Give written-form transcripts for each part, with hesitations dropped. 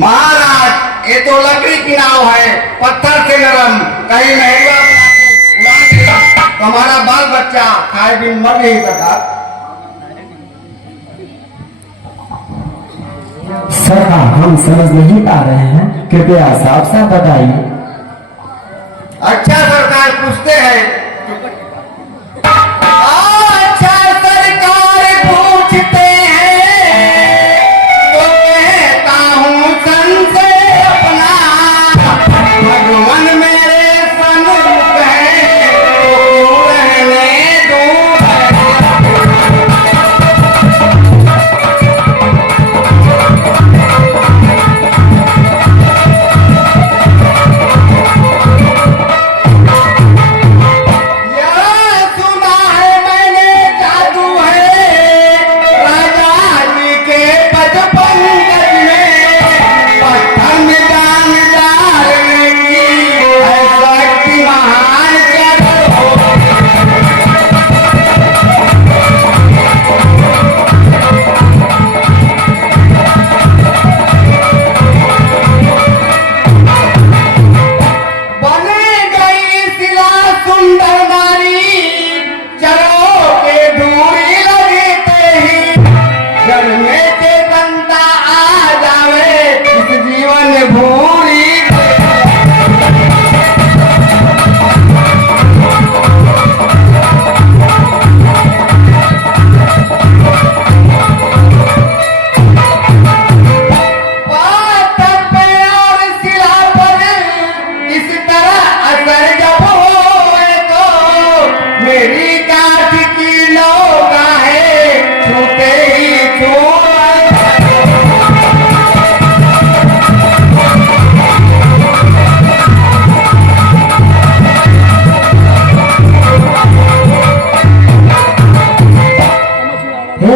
महाराज, ये तो लकड़ी की नाव है, पत्थर से नरम, कहीं महंगा उड़ा देगा तो हमारा बाल बच्चा खाए बिन मर नहीं सकता। सर हम समझ नहीं पा रहे हैं, कृपया साफ साफ बताइए। अच्छा सरकार पूछते हैं। अच्छा सरकार पूछते हैं तो कहता हूँ संशय अपना, भगवान मेरे सन्मुख है तो क्यों रहने दूर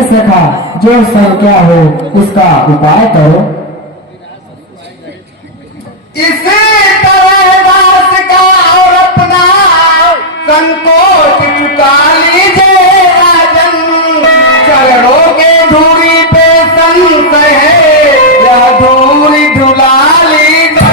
सखा, जो संख्या हो उसका उपाय करो। इसी तरह दास का और अपना संकोच चुका लीजिए राजन, चरणों के धूरी पे संशय है या धूरी धुला लीजिए।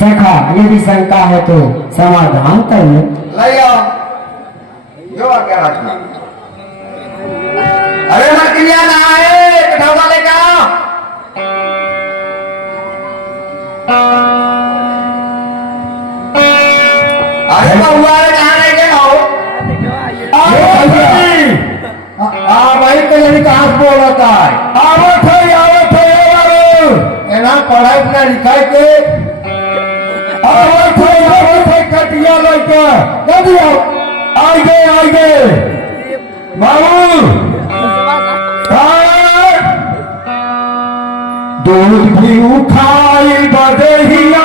सखा, यदि शंका है तो समाधान कर ले। जो क्या रखना। अरे मैं क्रिया ना आए कठा वाले का। अरे बहुआ कहाँ रह गए हो? भाई तो यही कहाँ बोल रहा है? आवत है ना पढ़ाई अपना लिखाई के कटिया लड़का आई गए बाबू दूध भी उखाई बदहिया